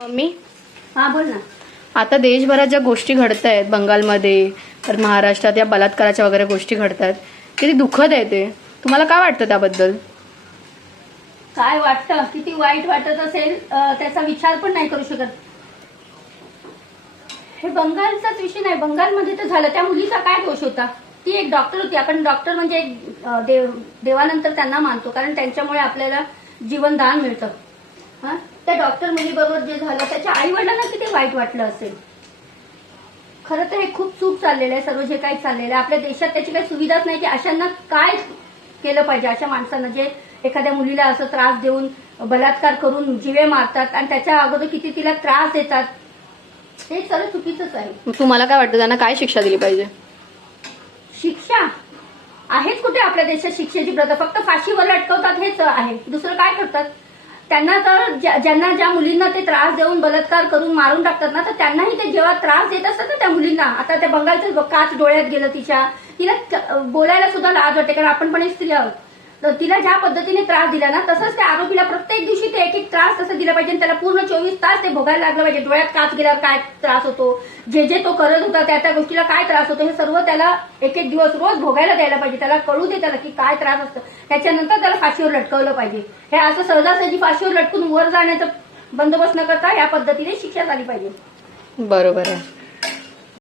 Mummy? हा बोल ना. आता देशभरात ज्या गोष्टी घडत आहेत बंगालमध्ये तर महाराष्ट्रात या बलात्काराच्या वगैरे गोष्टी घडत आहेत किती दुःखद आहे ते. तुम्हाला काय वाटतं त्याबद्दल? काय वाटतं? किती वाईट वाटत असेल अं, त्याचा विचार पण नाही करू शकत. हे बंगालचाच विषय नाही. बंगालमध्ये तर झालं. त्या मुलीचा काय दोष होता? ती एक डॉक्टर होती. आपण डॉक्टर म्हणजे एक अं, देव देवानंतर त्यांना मानतो. कारण त्यांच्यामुळे आपल्याला जीवनदान मिळतं. हा? त्या डॉक्टर मुलीबरोबर जे झालं त्याच्या आई वडिलांना किती वाईट वाटलं असेल? खरं तर हे खूप चूक चाललेलं आहे सर्व जे काही चाललेलं आहे. आपल्या देशात त्याची काही सुविधाच नाही की अशांना काय केलं पाहिजे? अशा माणसांना जे एखाद्या मुलीला असं त्रास देऊन बलात्कार करून जीवे मारतात आणि त्याच्या अगोदर किती तिला त्रास देतात हे सर्व चुकीचंच आहे. तुम्हाला काय वाटतं? त्यांना काय शिक्षा दिली पाहिजे? शिक्षा? आहेच कुठे आपल्या देशात शिक्षेची प्रथा? फक्त फाशीवर लटकवतात हेच आहे. दुसरं काय करतात? त्यांना तर ज्या- ज्यांना ज्या मुलींना ते त्रास देऊन बलात्कार करून मारून टाकतात ना तर त्यांनाही ते जेव्हा त्रास देत असतात ना त्या मुलींना. आता त्या बंगालचं काच डोळ्यात गेलं तिच्या. तिला बोलायला सुद्धा लाज वाटते कारण आपण पण एक स्त्री आहोत. तर तिला ज्या पद्धतीने त्रास दिला ना तसंच त्या आरोपीला प्रत्येक दिवशी ते एक एक त्रास तसं दिला पाहिजे. त्याला पूर्ण चोवीस तास ते भोगायला लागलं पाहिजे. डोळ्यात काच गेल्यावर काय त्रास होतो? जे जे तो करत होता त्या त्या गोष्टीला काय त्रास होतो? हे सर्व त्याला एक एक दिवस रोज भोगायला द्यायला पाहिजे. त्याला कळू दे त्याला की काय त्रास असतो. त्याच्यानंतर त्याला फाशीवर लटकवलं पाहिजे. हे असं सहजासहजी फाशीवर लटकून वर जाण्याचा बंदोबस्त न करता या पद्धतीने शिक्षा झाली पाहिजे. बरोबर आहे.